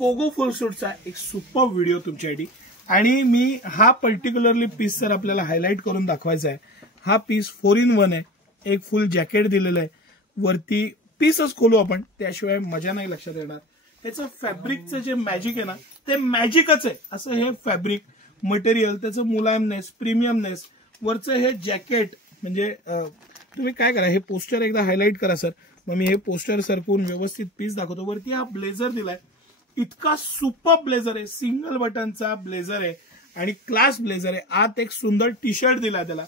Pogo फुल सूटचा एक super video तुमच्यासाठी। आणि मी हा पर्टिक्युलरली पीस सर आपल्याला हायलाइट करून दाखवायचा आहे। हा पीस 4in1 आहे, एक फुल जॅकेट दिलेलं आहे, वरती पीसच खोलू आपण, त्याशिवाय मजा नाही लक्षात येणार। त्याचं फॅब्रिकचं जे मॅजिक आहे ना, ते मॅजिकच आहे। असं हे फॅब्रिक मटेरियल, त्याचं मुलायमनेस, प्रीमियमनेस, वरचं हे जॅकेट, म्हणजे तुम्ही काय करा, हे पोस्टर एकदा हायलाइट करा सर, मग मी हे पोस्टर सरकवून व्यवस्थित पीस दाखवतो। वरती हा ब्लेझर दिलाय, इतका सुपर ब्लेझर आहे, सिंगल बटनचा ब्लेझर आहे आणि क्लास ब्लेझर आहे। आत एक सुंदर टी शर्ट दिलाय, त्याला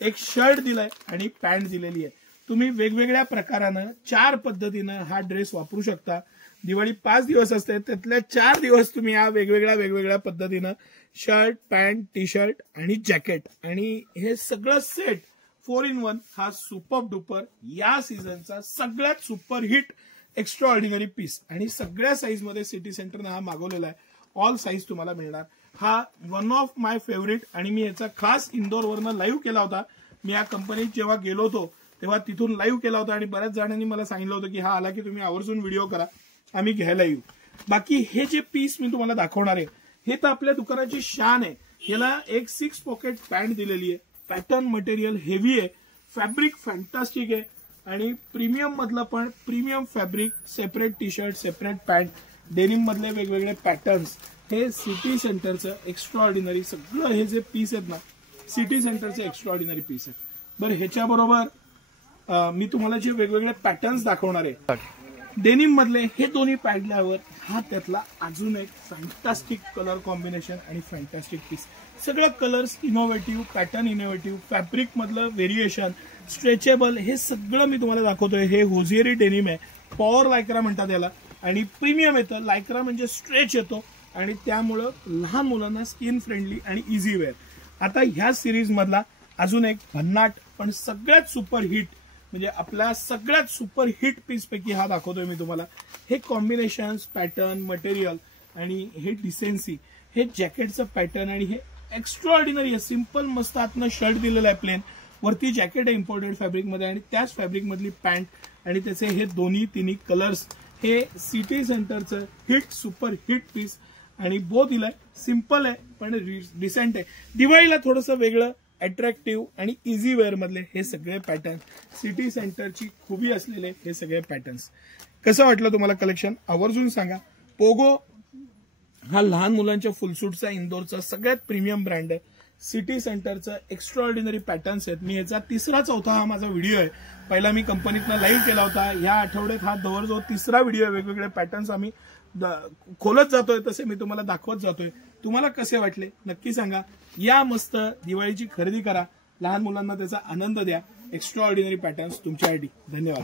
एक शर्ट दिलाय आणि पॅन्ट दिलेली आहे। तुम्ही वेगवेगळ्या प्रकारानं 4 पद्धतीनं हा ड्रेस वापरू शकता। दिवाळी 5 दिवस असते, त्यातल्या 4 दिवस तुम्ही या वेगवेगळ्या पद्धतीनं शर्ट, पॅन्ट, टी शर्ट आणि जॅकेट, आणि हे सगळं सेट 4in1 हा सुपर डुपर या सीझनचा सगळ्यात super hit extraordinary piece, आणि सगळ्या साईज मध्ये सिटी सेंटरने हा मागवलेला आहे। ऑल साईज तुम्हाला मिळणार। हा वन ऑफ माय फेवरेट, आणि मी याचा खास इंदोरवरनं लाईव्ह केला होता। मी या कंपनीत जेव्हा गेलो होतो तेव्हा तिथून लाईव्ह केला होता, आणि बऱ्याच जणांनी मला सांगितलं होतं की हा आला की तुम्ही आवर्जून व्हिडिओ करा, आम्ही घ्यायला येऊ। बाकी हे जे पीस मी तुम्हाला दाखवणार आहे हे तर आपल्या दुकानाची शान आहे। याला एक 6 पॉकेट पॅन्ट दिलेली आहे, पॅटर्न मटेरियल हेवी आहे, फॅब्रिक फॅन्टास्टिक आहे, आणि प्रीमियम मधलं पण premium fabric, separate T shirt, separate pant, denim मधले वेगवेगळे पॅटर्न्स, हे सिटी सेंटरचं एक्स्ट्रा ऑर्डिनरी सगळं हे जे पीस आहेत ना, सिटी सेंटरचे एक्स्ट्रा ऑर्डिनरी पीस आहे। बरं, ह्याच्याबरोबर मी तुम्हाला जे वेगवेगळे पॅटर्न्स दाखवणार आहे डेनिम मधले, हे दोन्ही पाडल्यावर हा त्यातला अजून एक फॅन्टास्टिक कलर कॉम्बिनेशन आणि फॅन्टास्टिक पीस। सगळं colours innovative, pattern innovative, fabric मधलं व्हेरिएशन, स्ट्रेचेबल, हे सगळं मी तुम्हाला दाखवतोय। हे होजियरी डेनिम आहे, पॉवर लायक्रा म्हणतात याला, आणि प्रीमियम येतं। लायक्रा म्हणजे स्ट्रेच येतो, आणि त्यामुळं लहान मुलांना स्किन फ्रेंडली आणि इझी वेअर। आता ह्या सिरीज मधला अजून एक भन्नाट पण सगळ्यात सुपर हिट, म्हणजे आपल्या सगळ्यात सुपर हिट पीस पैकी हा दाखवतोय मी तुम्हाला। हे कॉम्बिनेशन्स, पॅटर्न, मटेरियल आणि हे डिसेन्सी, हे जॅकेटचं पॅटर्न, आणि हे एक्स्ट्रा ऑर्डिनरी आहे। सिंपल मस्त आतनं शर्ट दिलेलं आहे प्लेन, वरती जॅकेट आहे इम्पोर्टेड फॅब्रिक मध्ये, आणि त्याच फॅब्रिक मधली पॅन्ट, आणि त्याचे हे तिन्ही कलर्स। हे सिटी सेंटरचं हिट सुपर हिट पीस, आणि बो दिलाय, सिंपल आहे पण डिसेंट आहे। दिवाळीला थोडंसं वेगळं, अट्रॅक्टिव्ह आणि इझी वेअर मधले हे सगळे पॅटर्न, सिटी सेंटरची खूबी असलेले हे सगळे पॅटर्न्स। कसं वाटलं तुम्हाला कलेक्शन, आवर्जून सांगा। पोगो हा लहान मुलांच्या फुलसूटचा इंदोरचा सगळ्यात प्रीमियम ब्रँड आहे। सिटी सेंटरचं एक्स्ट्रा ऑर्डिनरी पॅटर्न्स आहेत। मी याचा 3रा-4था हा माझा व्हिडिओ आहे। पहिला मी कंपनीतनं लाईव्ह केला होता, या आठवड्यात हा जवळजवळ 3रा व्हिडिओ आहे। वेगवेगळे पॅटर्न्स आम्ही खोलत जातोय, तसे मी तुम्हाला दाखवत जातोय। तुम्हाला कसे वाटले नक्की सांगा। या मस्त दिवाळीची खरेदी करा, लहान मुलांना त्याचा आनंद द्या। एक्स्ट्रा ऑर्डिनरी पॅटर्न्स तुमच्यासाठी। धन्यवाद।